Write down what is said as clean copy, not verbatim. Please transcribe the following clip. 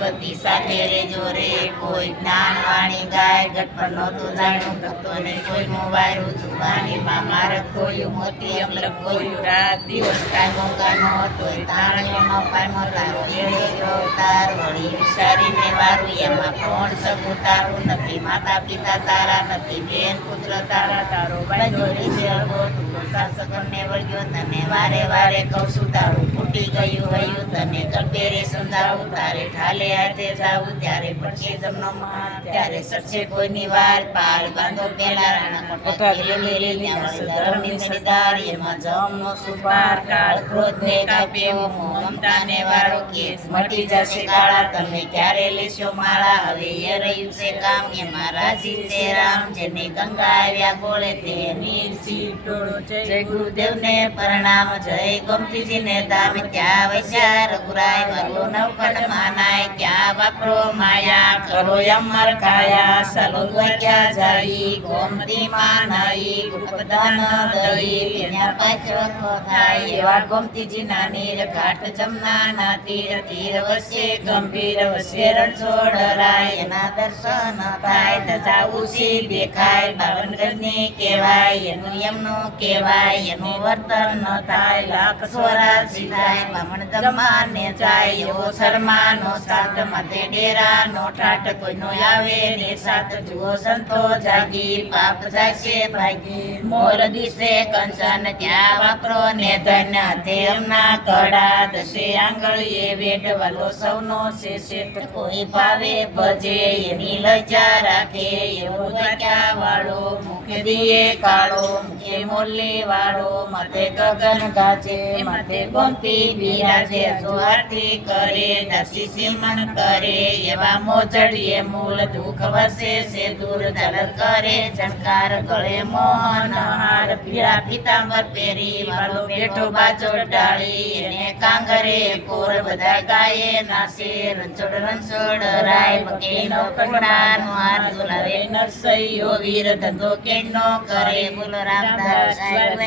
સરસ્વતી સાથે રેજો રે કોઈ જ્ઞાન વાણી ગાય ગઢપણ નહોતું જાણ્યું ભક્તોને કોઈનું વાયરું જુવાની માં મારક કોયું મોતી અમલક કોયું રાત દિવસ કાંઈ મોકાનો હતો તારણીઓનો પાનો તારો એળે અવતાર વળી વિચારીને વારું એમાં કોણ સગું તારું નથી માતા પિતા તારા નથી બેન પુત્ર તારા તારો બાંધો રીસે અગો તું શાસકને વળગ્યો તને વારે વારે કહું છું તારું ફૂટી ગયું હયું તને કલ્પેરે સમજાવું તારે ઢાલે હાથે જાવું ત્યારે પડશે જમનો માર ત્યારે સચ્ચે કોઈની વાર પાર બાંધો પેલા રાણા કોઠા ધર્મની સદાર એમાં જમનો સુપાર કાળ ક્રોધને કાપ્યો મમતાને વાળો કે મટી જશે કાળા તમે ક્યારે લેશો માળા હવે એ રહ્યું છે કામ એમાં રાજી છે રામ જેને ગંગા આવ્યા ગોળે તે નીરસી ટોળો જય ગુરુદેવને પ્રણામ જય ગોમતીજીને ધામ ત્યાં વૈશ્યા રઘુરાય વરલો નવકટ માનાય ક્યાં વાપરો માયા કરો અમર કાયા સલો ક્યાં જાઈ ગોમતી માનાઈ ગુપદાન દઈ ત્યાં પાછો થાય એવા ગોમતીજીના નીર ઘાટ જમના ના તીર તીર વસે ગંભીર વસે રણછોડરાય એના દર્શન થાય તજાવું સી દેખાય બાવન ગજની કહેવાય એનું એમનું કહેવાય એનું વર્તન ન થાય લાખ સોરાસી થાય બામણ જમાને જાય એવો શર્માનો સાત માથે ડેરાનો ઠાઠ કોઈનો આવે ને સાત જુઓ સંતો જાગી પાપ જાશે ભાગી મોર દિશે કંચન ત્યાં વાપરો ને ધન્ય તે એમના કડા દશે આંગળીએ વેટ વાલો સૌનો છે શેઠ કોઈ ભાવે ભજે એની લજા રાખે એવો ક્યાં વાળો મુખે દિયે કાળો મુખે મોરલી વાળો માથે ગગન ગાજે માથે ગોમતી બિરાજે જો આરતી કરે દાસી સિમન કરે એવા મોજડીએ મૂળ દુઃખ વસે છે દૂર ઝલક કરે ઝંકાર ગળે મોહન હાર પીળા પીતાંબર પહેરી વાલો બેઠો બાજો ડાળી એને કાંગરે કોર બધા ગાયે નાસે રણછોડ રણછોડ રાય બકેનો કડાનો હાર ઝુલાવે નરસૈયો વીર ધંધો કેનો કરે બોલો રામદાસ સાહેબ